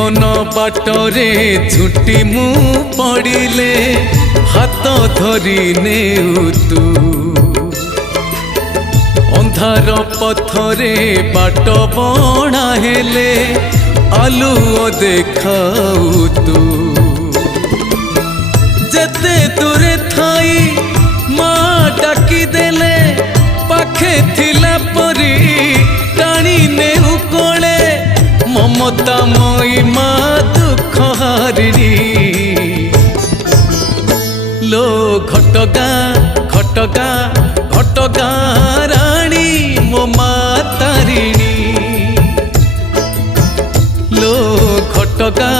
जीवन बाटरे झुटी मु पड़िले हाथ धरी नेउ तू अंधार पथरे बाट बणा हेले आलुओ देखाऊ तू जेते दूरे थाई माँ डाकी देले पाखे थिला परी टाणी नेउ कोले ममता मई माँ दुख हारिणी लो घटगा राणी मो माँ तारिणी लो घटगा